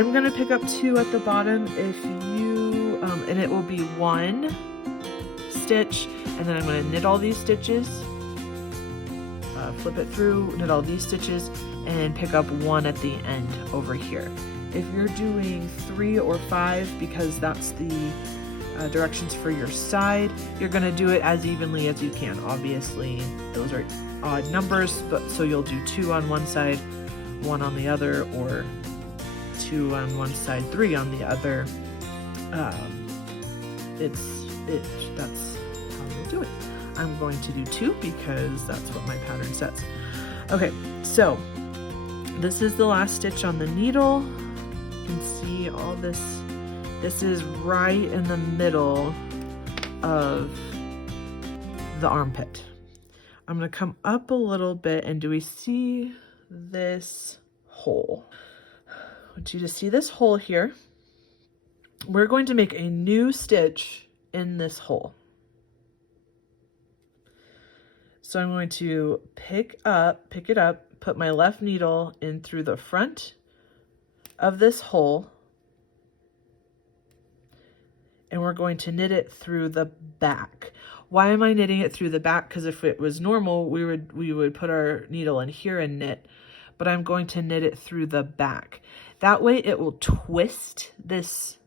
I'm gonna pick up 2 at the bottom. If you, and it will be 1 stitch, and then I'm gonna knit all these stitches, flip it through, knit all these stitches, and pick up 1 at the end over here. If you're doing 3 or 5, because that's the directions for your side, you're gonna do it as evenly as you can. Obviously, those are odd numbers, but so you'll do 2 on one side, 1 on the other, or 2 on one side, 3 on the other. That's how you'll do it. I'm going to do 2 because that's what my pattern says. Okay, so this is the last stitch on the needle. You can see all this. This is right in the middle of the armpit. I'm gonna come up a little bit, and do we see this hole? I want you to see this hole here. We're going to make a new stitch in this hole. So I'm going to pick it up, put my left needle in through the front of this hole, and we're going to knit it through the back. Why am I knitting it through the back? Because if it was normal, we would put our needle in here and knit, but I'm going to knit it through the back. That way it will twist this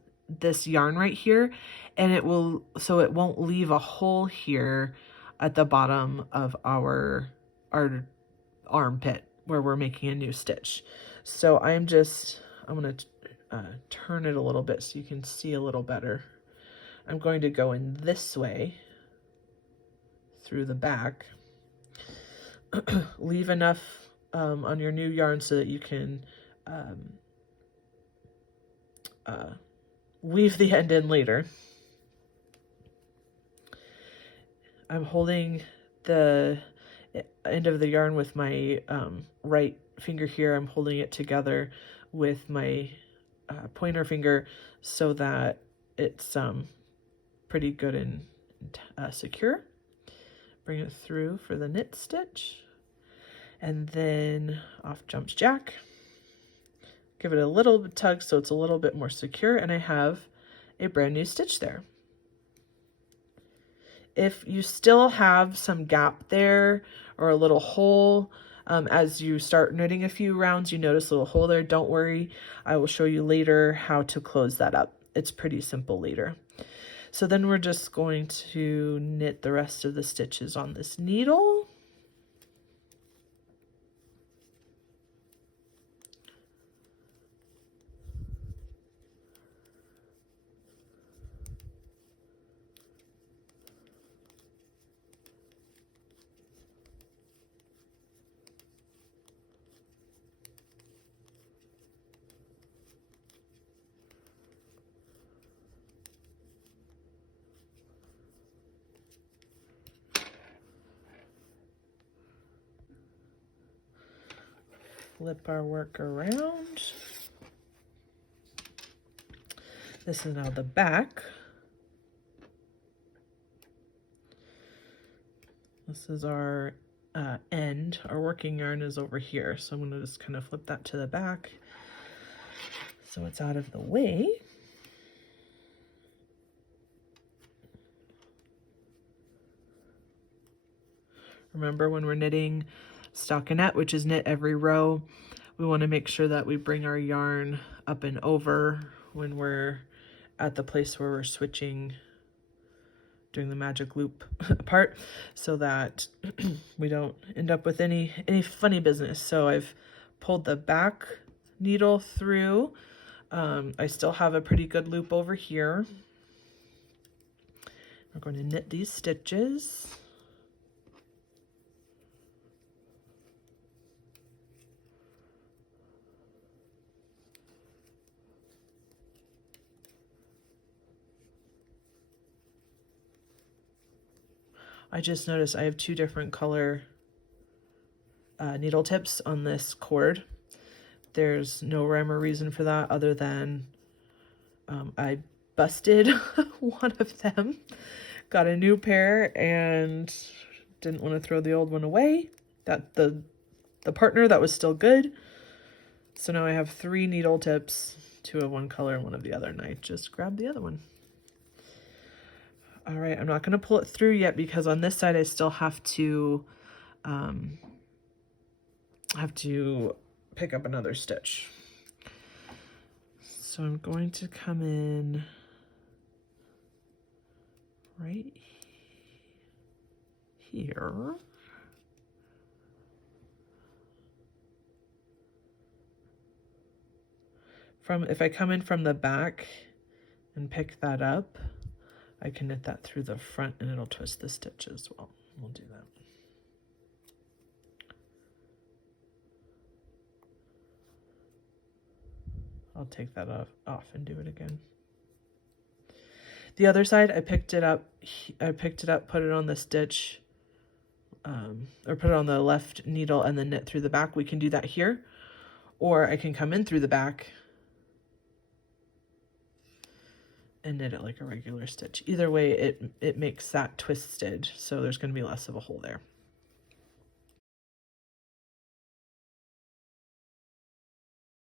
yarn right here, and it won't leave a hole here at the bottom of our armpit where we're making a new stitch. So I'm gonna turn it a little bit so you can see a little better. I'm going to go in this way through the back. Leave enough on your new yarn so that you can weave the end in later. I'm holding the end of the yarn with my right finger here. I'm holding it together with my pointer finger so that it's pretty good and secure. Bring it through for the knit stitch, and then off jumps Jack. Give it a little tug so it's a little bit more secure, and I have a brand new stitch there. If you still have some gap there or a little hole, as you start knitting a few rounds, you notice a little hole there, don't worry. I will show you later how to close that up. It's pretty simple later. So then we're just going to knit the rest of the stitches on this needle. Flip our work around. This is now the back. This is our end. Our working yarn is over here. So I'm going to just kind of flip that to the back so it's out of the way. Remember, when we're knitting stockinette, which is knit every row, we want to make sure that we bring our yarn up and over when we're at the place where we're switching, doing the magic loop part, so that we don't end up with any funny business. So I've pulled the back needle through. I still have a pretty good loop over here. We're going to knit these stitches. I just noticed I have 2 different color needle tips on this cord. There's no rhyme or reason for that other than I busted one of them, got a new pair, and didn't want to throw the old one away. That the partner that was still good. So now I have 3 needle tips two of one color and one of the other, and I just grabbed the other one. All right, I'm not going to pull it through yet because on this side I still have to pick up another stitch. So I'm going to come in right here. If I come in from the back and pick that up, I can knit that through the front and it'll twist the stitch as well. We'll do that. I'll take that off and do it again. The other side, I picked it up, put it on the stitch, or put it on the left needle and then knit through the back. We can do that here, or I can come in through the back and knit it like a regular stitch. Either way, it makes that twisted, so there's going to be less of a hole there.